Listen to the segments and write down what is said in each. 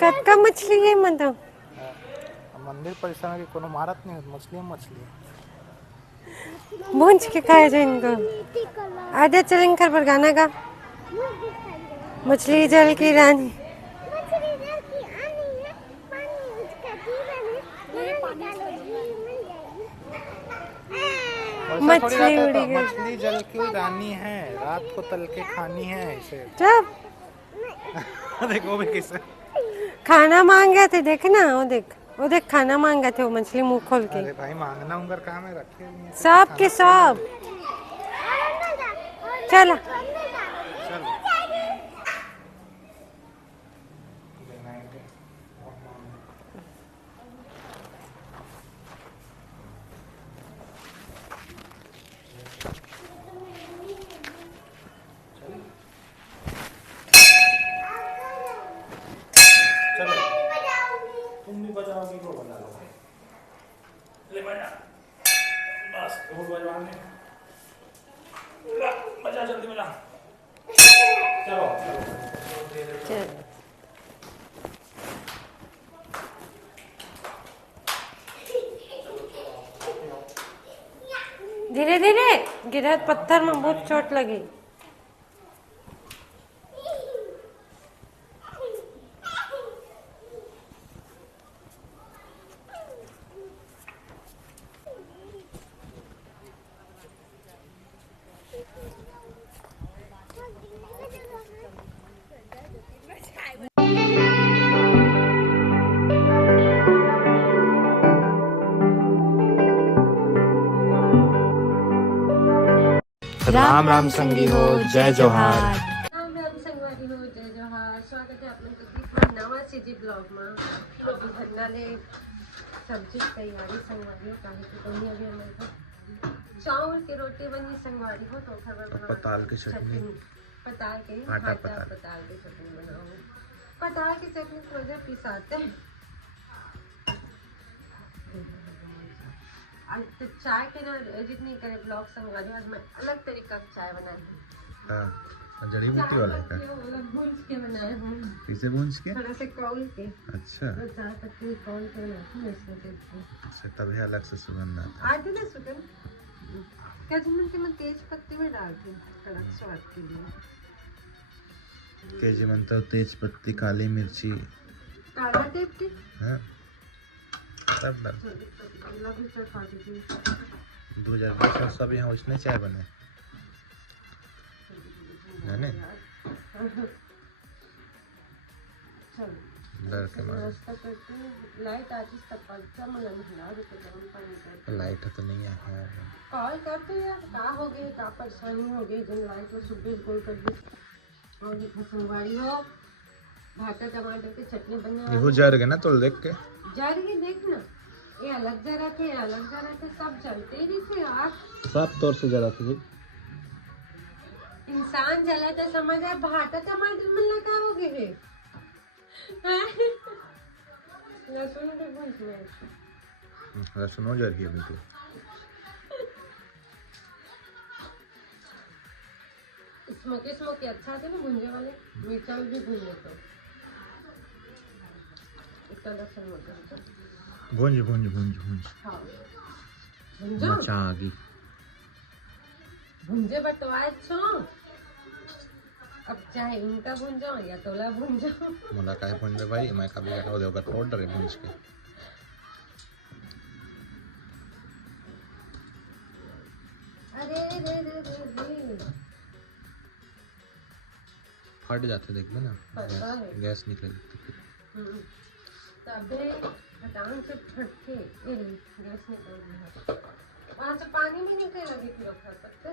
कटका मछली है मतलब मंदिर परिसर में कोनो मारत नहीं होती मछली मछली भूंज के खाए जाए इनको। आधा चलेंगे घर पर गाना का मछली जल की रानी। मछली उड़ी गई। मछली जल की रानी है, रात को तल के खानी है इसे। जब देखो भी कैसे खाना मांग गए थे, देखना वो देख खाना मांग गए थे वो मछली मुंह खोल के। अरे भाई मांगना उंगर काम है, रखे नहीं है सब के सब। चलो तुम भी बजाओगी वो बजा लो। ले बजा बस वो बजाने बजा जल्दी बजा। चलो धीरे धीरे गिरा, पत्थर में बहुत चोट लगी। राम राम संगी हो, जय जोहार। राम राम संगवारी हो, जय जोहार। स्वागत है आप लोगों का नवा सीजी ब्लॉग में। अभी भरना ले सब्जी तैयारी संगवारी हो, काहे की बनी अभी हमारे को चावल की रोटी बनी संगवारी हो तो खबर बनाओ। पताल की चटनी, पताल की आटा पताल की चटनी बनाओ। पताल की चटनी की वजह पिसाते हैं। आज तो चाय के ना जितनी करे ब्लॉग संगवारी, आज मैं अलग तरीका का चाय बनाई हूँ। हाँ, जड़ी बूटी वाला का भूंज के बनाए हूँ। किसे भूंज के? थोड़ा से कौल के। अच्छा, चाय पत्ती कौल के बनाती हूँ इसमें देखते। से तभी अलग से सुगंध आता है। आते ना सुगंध क्या जमन के मैं तेज पत्ती में डालती हूँ कड़क स्वाद के लिए। केजी मंतर तेज पत्ती, काली मिर्ची, काला टेप की हाँ सब डाल। 2020 सब यहाँ उसने चाय बने है लड़के लाइट आती तब मतलब हिला देते गरम पानी करके। लाइट तो नहीं है कॉल करते यार का हो गई, का परेशानी हो गई जन लाइट को सुबह गोल कर दी। और ये खसंगवारी हो, भाटा टमाटर की चटनी बना। ये जर गए ना तो देख के जर के देखना, ये अलग जरा थे सब जलते ही थे यार। सब तौर से जरा थे इंसान जला तो समझ आ, भाटा टमाटर में लगा हो गए। लहसुन भी भूंज लो, लहसुन हो जर गई बिल्कुल। स्मोकी अच्छा थे ना भुंजे वाले। मिर्चा भी भून लेते हो इतना लहसुन होता है। भूंज हाँ भुंजो मचा आ गई भुंजे बटवाए छो। अब चाहे इनका भुंजो या तोला भुंजो। मोला काहे भूंजे भाई, मैं कभी हटाओ दे होगा ऑर्डर है भूंज के। अरे रे फट जाते देख ना, गैस निकल जाती। तबे हटान से फटके गैस निकल गया। वहाँ से पानी भी निकले लगी थी रखा सकते।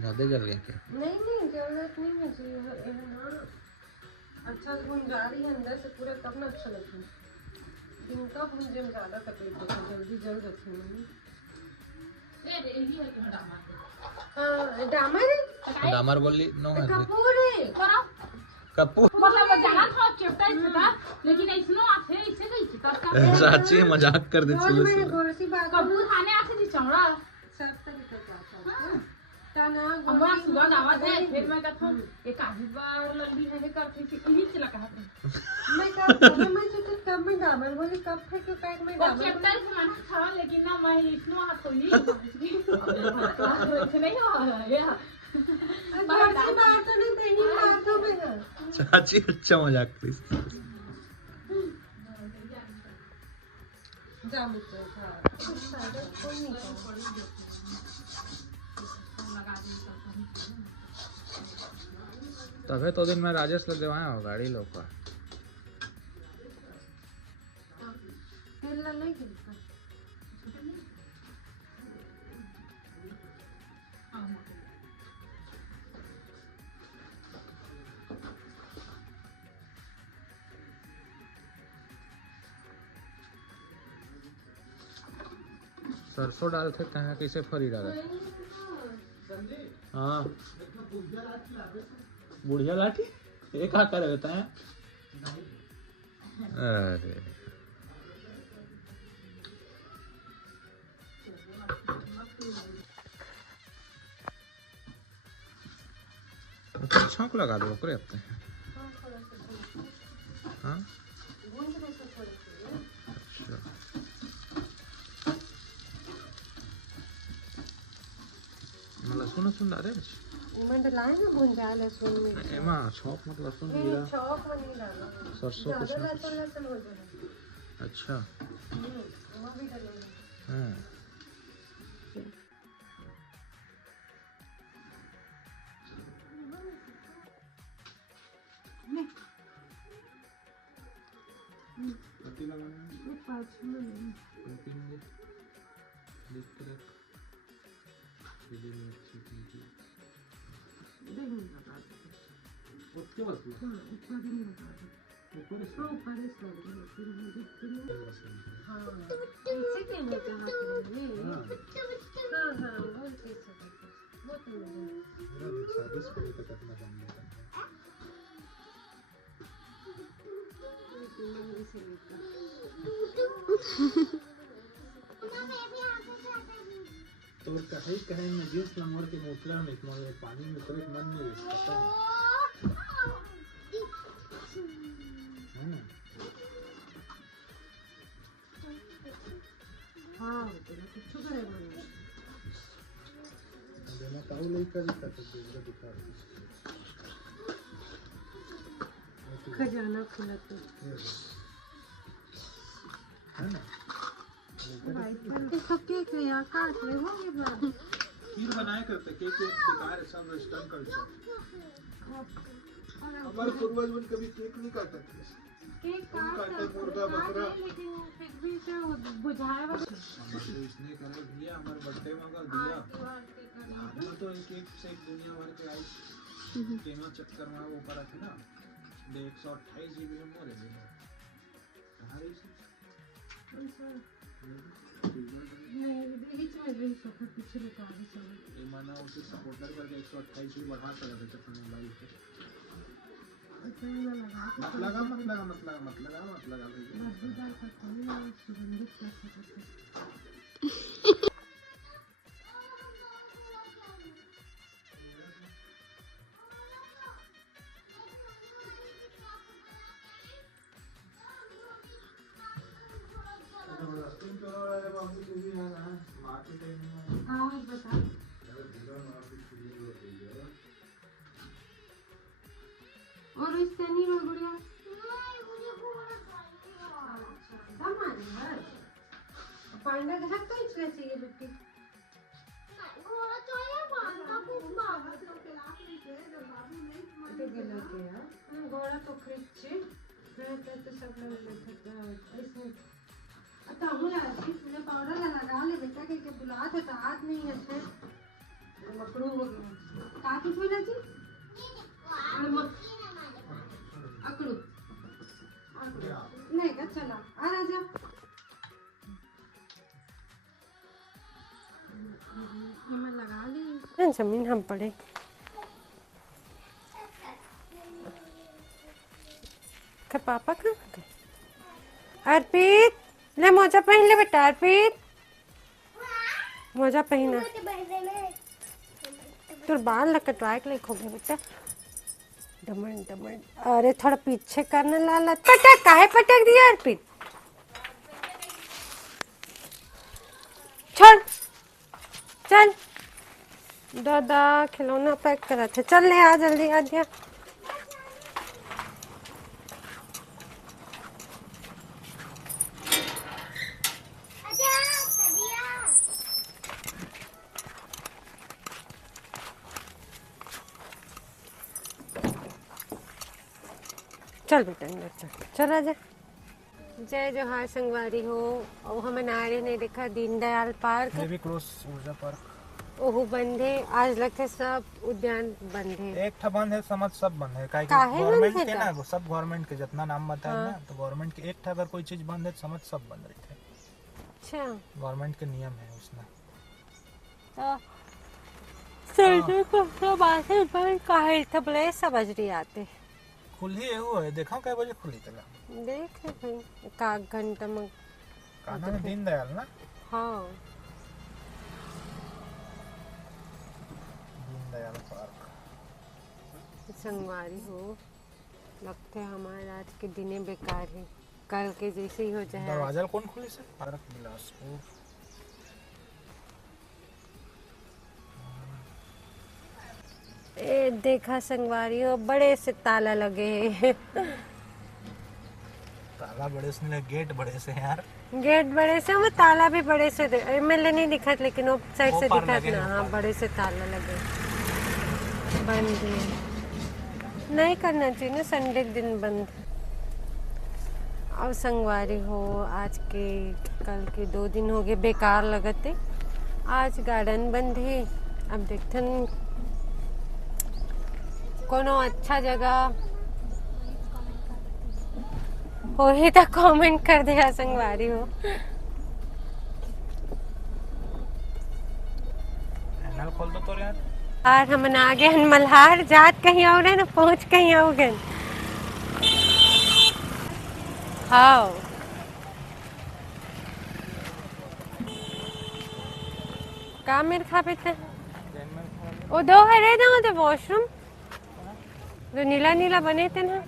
ज्यादा जल गया क्या? नहीं जरूरत नहीं मुझे ना। अच्छा से भुंजा रही है अंदर से पूरा, तब ना अच्छा लगता है। इनका भुंजे में ज्यादा तकलीफ होती है, जल्दी जल जाती है। डामर बोली नो है कपूर है कपूर मतलब जाना था चोटा था, लेकिन ऐसनो आथे ऐसे गई थी तब सच्ची मजाक कर दी थी। कपूर खाने आते थी चमड़ा सब तरीके का था। बेटा ना हमारा सुबह गावत है फिर मैं कहता हूँ एक आधी बार लंबी है करती थी यही चला कहा मैं कब मैं तो कब में डामर बोली कब फिर क्यों पैक में वो डामर चैप्टर से मन था लेकिन ना मैं इसमें हाथ होई नहीं हो रहा है अच्छी बात तो नहीं तेरी बातों में है चाची अच्छा मजाक करी जा मुझे हां कोई नहीं तबे तो दिन में राजेश ले देवाया हो गाड़ी लोग का तेल नहीं गिरता सरसों डालते कहाँ कैसे फरी डाले हाँ बुढ़िया लाठी एक आकर रहता है अरे ऊपर छौंक लगा दो ओकरे अपने हाँ अच्छा लहसुन लहसुन डाले मैं डलाए ना भुंजा लहसुन में एमा छौंक मत लहसुन नहीं जीरा चौक में नहीं डाला सरसों कुछ ज्यादा ना लहसुन लहसुन हो जाएगा अच्छा वो भी डालेंगे हाँ पत्ती लगाना ये पाँच में नहीं पीएंगे देखते रख चीज़ें में अच्छी चीज़ें नहीं लगा उसके बाद हाँ ऊपर ही लगा ऊपर तो ऊपर ही लग रहा फिर मुझे से हाँ ऐसे के में कहा करेंगे हाँ हाँ बहुत चीज़ है बहुत मजा मेरा देख 40 पे तक अपना काम नहीं करना तो कहीं कहीं में जींस नंबर के मोटला में पानी में उतरे मन नहीं पता नहीं हाँ कुछ करेगा देना ताऊ लेकर दिखा तो दूसरा दिखा खजाना खुला तो है ना इसको केक ले आ काट ले हो ये बात खीर बनाए करते केक एक बेकार है सब वेस्टर्न कल्चर हमारे पूर्वज उन कभी केक नहीं काटते थे केक काटते मुर्गा बकरा लेकिन फिर भी से बुझाया हुआ हमारे इसने कर दिया हमारे बर्थडे में कर दिया वो तो एक एक से एक दुनिया भर के आई केनो चक्कर में वो करा थी ना 128 जीबी में मोरे देना नहीं बीच में भी सफर पीछे लगा दे सब ये माना उसे सपोर्टर करके 128 जीबी बढ़ा सकते थे अपने मोबाइल पे मत लगा मजबूदार का कोई सुगंधित कर सकते हाँ बता और इससे नहीं हो गुड़िया पांडा घर तो इसलिए चाहिए बेटी घोड़ा तो खरीद तो सब लोग पाउडर लगा ले बेटा के बुला तो हाथ नहीं है से मकरू हो गया काकी कोई जी अकड़ू नहीं का चला आ राजा हमें लगा ली जमीन हम पड़े पापा कहाँ अर्पित ले मोजा पहन ले बेटा अर्पित मोजा पहना तो बाल कटवाए के लिए खो गए बेटा। दमन दमन, अरे थोड़ा पीछे करने लाला, पटक काहे पटक दिया अर्पित, छोड़ चल। दादा खिलौना पैक करा थे, चल ले आ जल्दी आ दिया। चल बेटा अंदर चल, चल आजा। जय जोहार संगवारी हो। और हम नारे ने देखा दीनदयाल पार्क भी क्लोज ऊर्जा पार्क ओहू बंद है, आज लगता है सब उद्यान बंद है। एक ठा बंद है, समझ सब बंद है। काहे काहे गवर्नमेंट बंद के है ना, वो सब गवर्नमेंट के जितना नाम बताए ना, तो गवर्नमेंट के एक ठा अगर कोई चीज बंद है समझ सब बंद रहते हैं। अच्छा गवर्नमेंट के नियम है उसमें। तो सरसों को सब आसे पर काहे थबले समझ नहीं आते। खुली है वो है, देखो कै बजे खुली तला। देख ले भाई का घंटा में काना में दीनदयाल ना, हाँ दीनदयाल पार्क। संगवारी हो, लगता है हमारा आज के दिने बेकार है, कल के जैसे ही हो जाए। दरवाजा कौन खुली से? पार्क बिलासपुर। ए देखा संगवारी हो, बड़े से ताला लगे हैं। ताला बड़े से नहीं, गेट बड़े से यार। गेट बड़े से, वो ताला भी बड़े से एमएलए नहीं दिखत, लेकिन वो साइड से वो पार दिखत लगे ना। हैं, वो हाँ पार। बड़े से ताला लगे, बंद है। नहीं करना चाहिए ना संडे के दिन बंद। और संगवारी हो, आज के कल के 2 दिन हो गए बेकार लगते। आज गार्डन बंद है। अब देखते कोनो अच्छा जगह हो ही तो कमेंट कर दे संगवारी हो। नल खोल दो तो यार। और हम आ गए हैं मल्हार, जात कहीं और है ना, पहुंच कहीं और गए। हाँ का मेरे खा पे थे वो 2 है रे ना, वो वॉशरूम जो नीला नीला बने थे ना।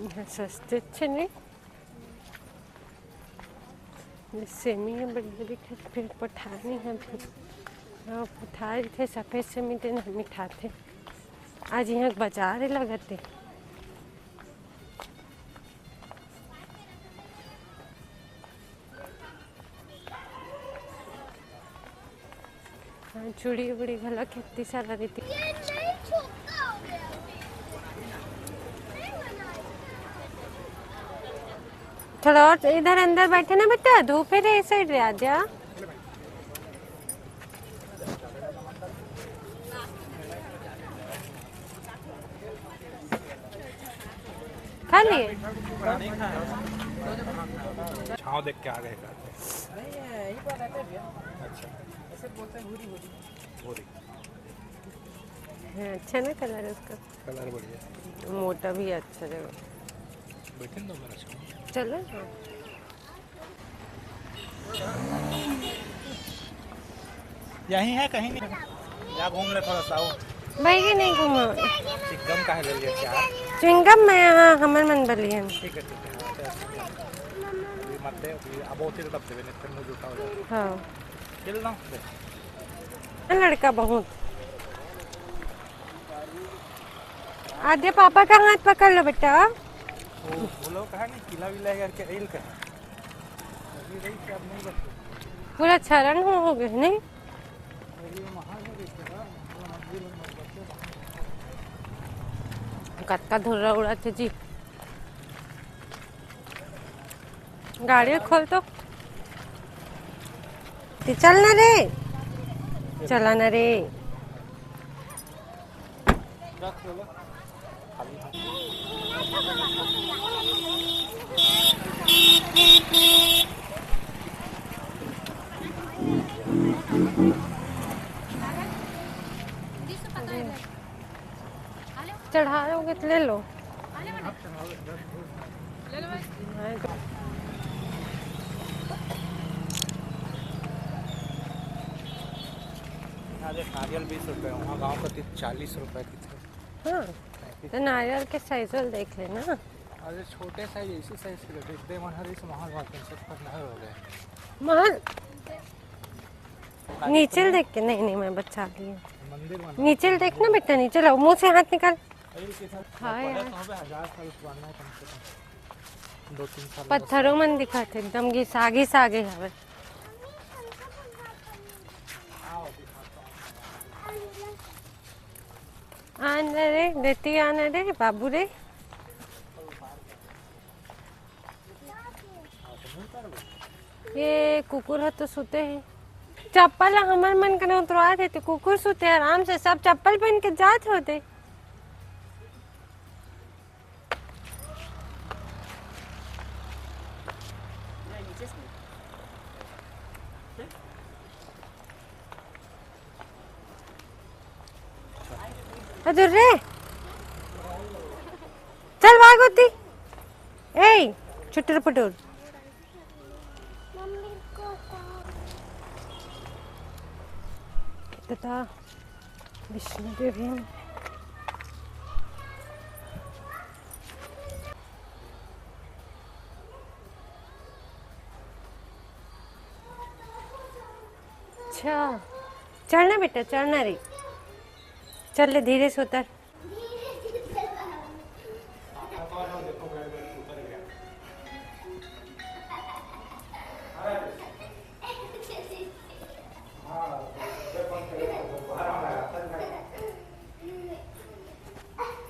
यहाँ सस्ते अच्छे नहीं, सेमी है बड़ी बड़ी, फिर पठानी है, फिर हाँ पठारी थे सफ़ेद सेमी थे ना मीठा थे। आज यहाँ बाजार लगते। हाँ चूड़ी उड़ी घला कितनी सारा रहती। थोड़ा और इधर अंदर बैठे ना बेटा, धूप है रे, साइड रे आ जा। खा लिए? छाँव देख के आ गए। अच्छा हाँ, अच्छा ना कलर है उसका, कलर बढ़िया, मोटा भी है, अच्छा जगह। बैठे ना मेरा छाँव। चलो यहीं है, कहीं नहीं। या घूम ले थोड़ा सा। भाई के नहीं घूमा चिकम का है ले लिया क्या? चिंगम में, हाँ हमर मन बली है। ठीक है ठीक है। मत दे अब होती तो तब से नहीं फिर मुझे उठाओ जाए। हाँ चल ना लड़का बहुत। आधे पापा का हाथ पकड़ लो बेटा। वो लोग कहा नहीं किला विला करके एल का अभी रही से अब नहीं बचते। पूरा छरण हो गए नहीं। कत्ता धुर्रा उड़ा थे जी। गाड़ी खोल तो चल ना रे, चला ना रे। रख लो खाली चढ़ा लोगे तो ले लो। नारियल 20 रुपए, वहाँ गाँव का 40 रुपए की थे। हाँ तो नारियल के साइज देख लेना। अरे छोटे साइज इसी साइज के देखते मन इस महल बात नहीं हो गए महल नीचे देख के नहीं मैं बचा ली मंदिर नीचे देखना बेटा, नीचे लो, मुंह से हाथ निकाल। हाँ यार 1000 साल पुराना है, कम से कम 2-3 साल पत्थरों मन दिखाते एकदम घिसा आगे हवे। आने रे देती आने रे बाबू रे। ये कुकुर है तो सोते हैं, चप्पल हमार मन करे उतरवा देते, कुकुर सोते आराम से, सब चप्पल पहन के जात होते। अजर रे चल भाग होती ए छुट्टर पटूर। तथा विष्णु देवी अच्छा चढ़ना बेटा, चढ़ना रे, चल ले धीरे से उतर।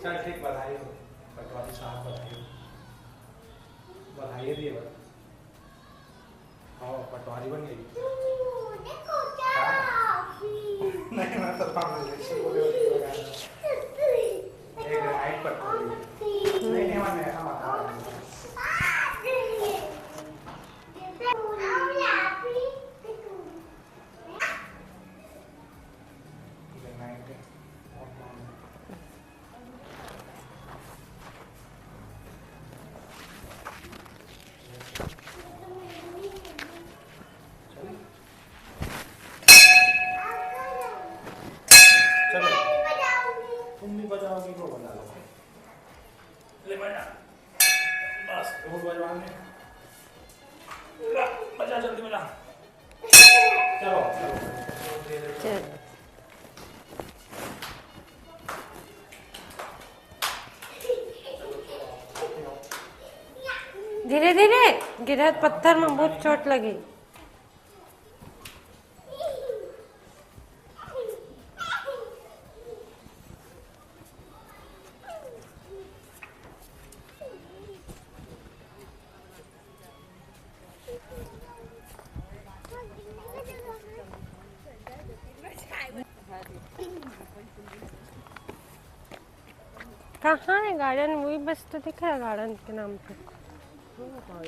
चल ठीक, बधाई हो पटवारी साहब, बधाई हो, बधाई दिए। हाँ पटवारी बन गई। नहीं मैं तो एक राइट पटवारी नहीं मैंने ऐसा बता बजाओगी तो बजा लो। ले बजा, बस बहुत बजवाने, बजा जल्दी बजा। चलो चल धीरे धीरे गिरा, पत्थर में बहुत चोट लगी। कहाँ है गार्डन? वही बस तो दिख रहा है गार्डन के नाम पे।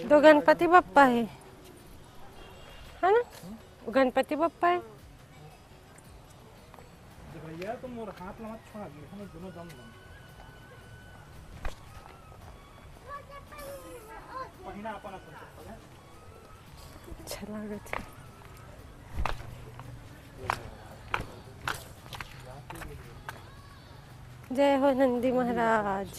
दो गणपति बप्पा है ना? गणपति बप्पा है। भैया तुम और हाथ मत छोड़ा, हम दोनों दम दम पहिना अपन अपन चप्पल है। अच्छा लागत है। जय हो नंदी महाराज।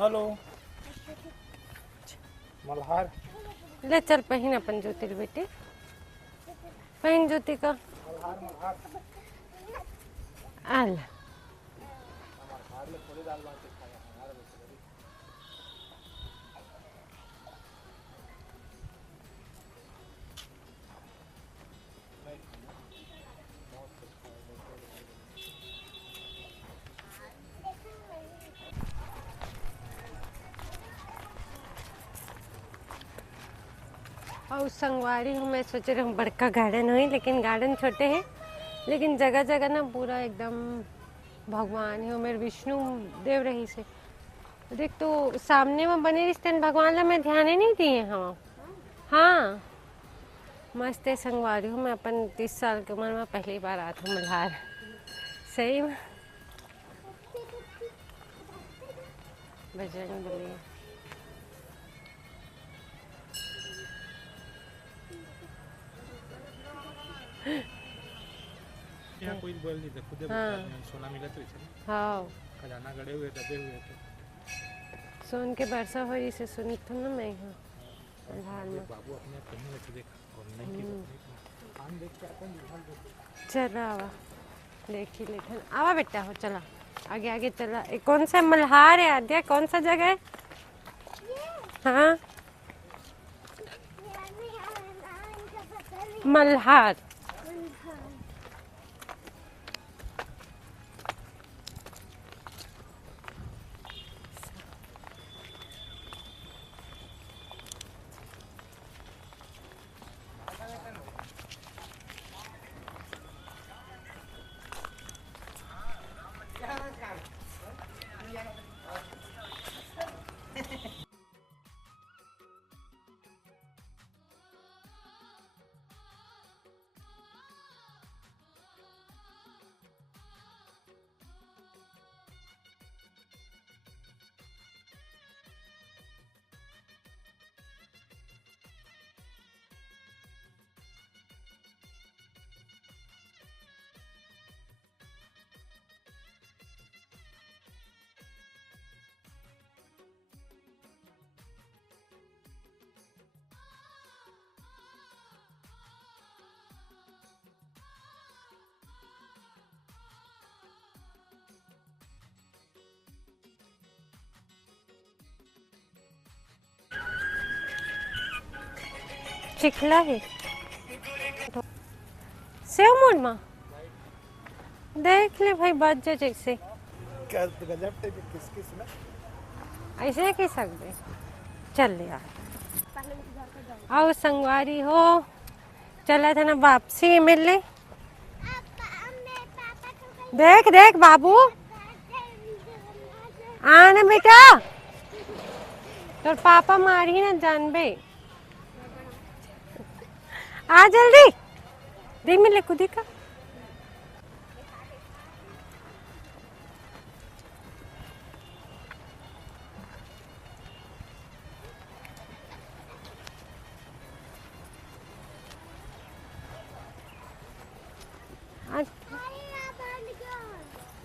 हेलो मल्हार, ले चल पहन अपन ज्योति बेटी, पहन ज्योति का। आल और उस संगवारी हूँ मैं सोच रही हूँ बड़का गार्डन हुई, लेकिन गार्डन छोटे हैं, लेकिन जगह जगह ना पूरा एकदम भगवान है मेरे विष्णु देव रही से देख। तो सामने में बने रिश्ते भगवान ला मैं ध्यान ही नहीं दिए। हाँ हाँ मस्त है संगवारी हूँ मैं अपन 30 साल की उम्र में पहली बार आती हूँ मल्हार। सही में बजरंग बली यहाँ कोई बोल नहीं था खुद हाँ। सोना मिला तो इसे हाँ खजाना गड़े हुए दबे हुए थे। सोन के वर्षा हो रही से सुनी तो ना मैं यहाँ मल्हार में। बाबू अपने आप कहीं वैसे देखा और नहीं की हम देख के आते हैं। चला आवा देखी लेकिन आवा बेटा हो चला आगे आगे चला। कौन सा मल्हार है आद्या, कौन सा जगह है? हाँ मल्हार। चिखला है सेव मुरमा देख ले भाई बच जा जैसे गजब टे किसकिस में ऐसे कह सकते। चल यार आओ संगवारी हो चला था ना वापसी मिल ले। देख देख बाबू आना बेटा तो पापा मारी ना जानबे। आ जल्दी दे मिले खुदी का।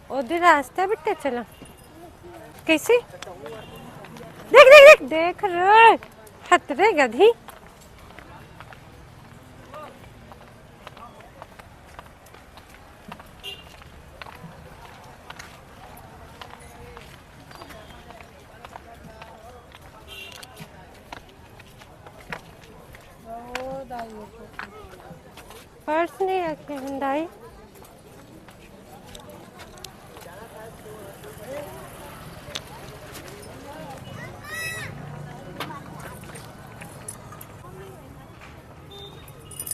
उधर रास्ता बेटा चला कैसे देख देख देख देख रे खतरे गधी। पर्स नहीं रखे हुंडाई।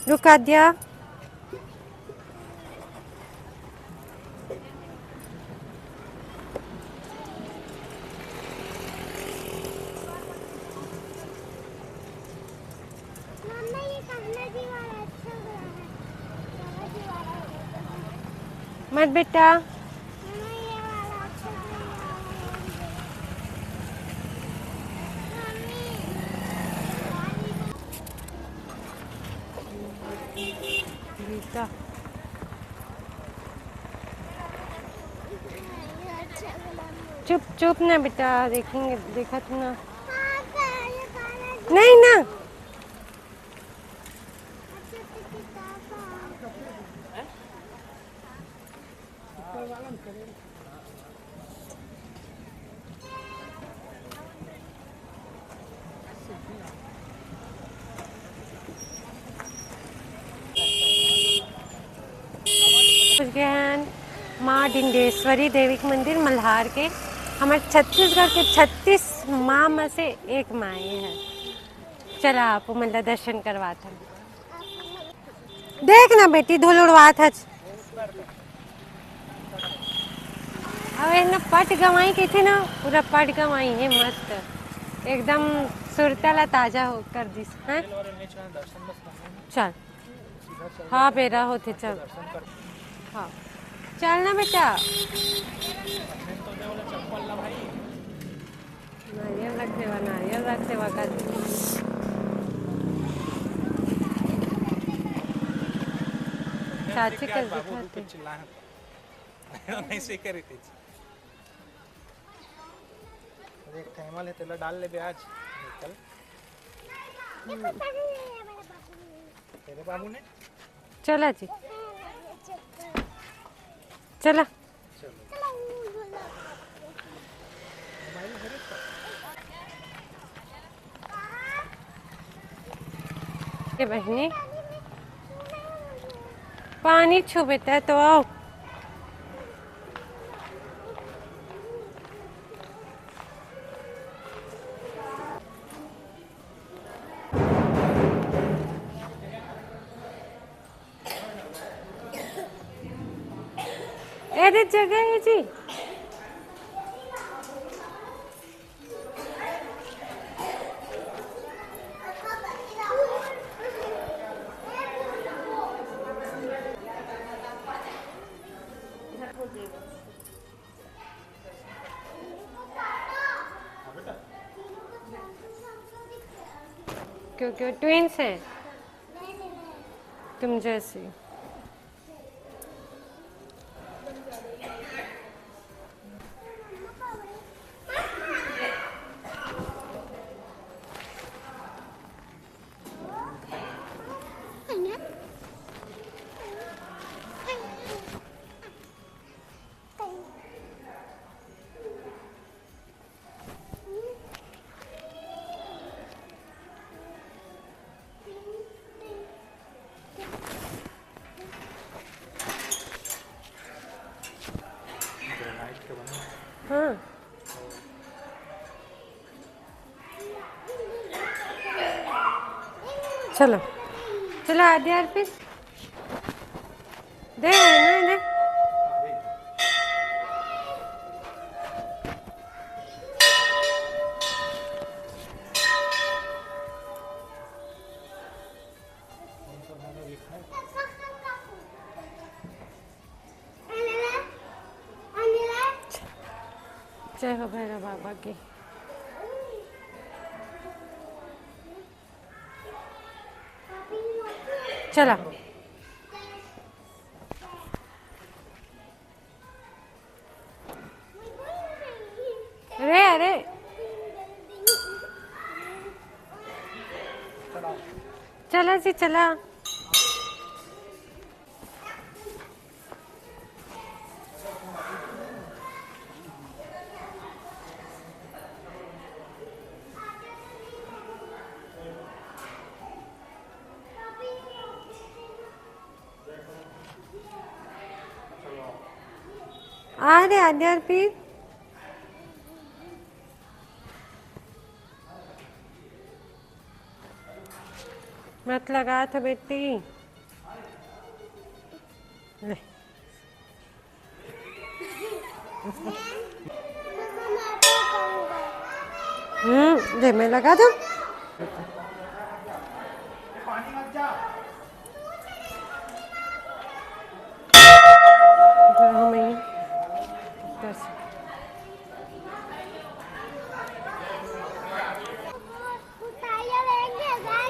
रुका दिया मत बेटा। गीता चुप चुप ना बेटा देखेंगे देखा तू ना नहीं ना। माँ डिंडेश्वरी देवी के मंदिर मल्हार के हमारे छत्तीसगढ़ के 36 माँ में से एक माँ ये है। चला आप मतलब दर्शन करवाता देख ना बेटी धूल उड़वात है अब ना पट गवाई की थी ना पूरा पट गवाई है मस्त एकदम सुरतला ताजा हो कर दी है चल हाँ बेरा होते चल हाँ चल ना बेटा नारियल रख सेवा कर चाची कर दिखाते नहीं से करी थी एक थैमा ले तेला डाल ले ब्याज निकल तेरे बाबू ने चला जी चला ये बहनी पानी छू बेटा तो आओ अरे जगह है जी क्योंकि ट्विंस हैं तुम जैसी हाँ चलो चलो आदि यार फिर दे ना दे जय हो भैरव बाबा की चला अरे अरे चला जी चला आ रहे आद्यार पीर मत लगा था बेटी दे मैं लगा दूं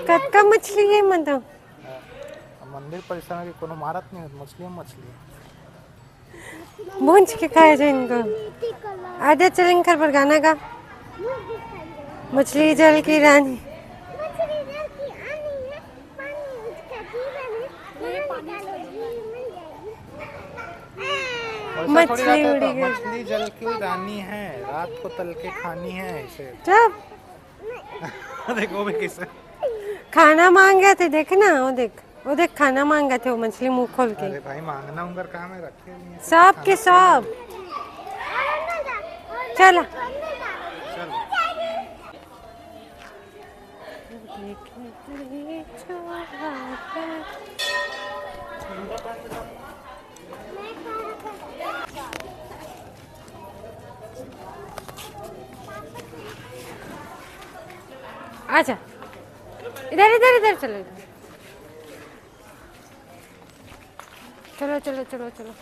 कतका मछली है मतलब मंदिर परिसर में कोनो मारत नहीं मछली भूंज के खाया जाए इनको आधा चलेंगे घर पर गाना का मछली जल की रानी मछली उड़ी गई मछली जल की रानी है रात को तल के खानी है इसे जब देखो भी कैसे खाना मांग गए थे देखना वो देख खाना मांग गए थे वो मछली मुंह खोल के अरे भाई मांगना उंगर काम है रखे सब के सब चला अच्छा इधर इधर इधर चलो चलो चलो चलो चलो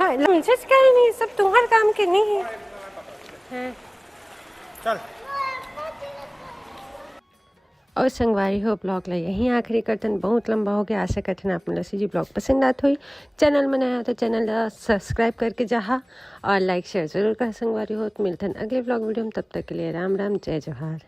हाँ मुझे कहीं नहीं सब तुम्हारे काम के नहीं है हाँ। चल और संगवारी हो ब्लॉग ला यहीं आखिरी करतन बहुत लंबा हो गया आशा करते आप मतलब जी ब्लॉग पसंद आत हुई चैनल में नया तो चैनल सब्सक्राइब करके जहा और लाइक शेयर जरूर कर संगवारी हो तो मिलते हैं अगले ब्लॉग वीडियो में तब तक के लिए राम राम जय जोहार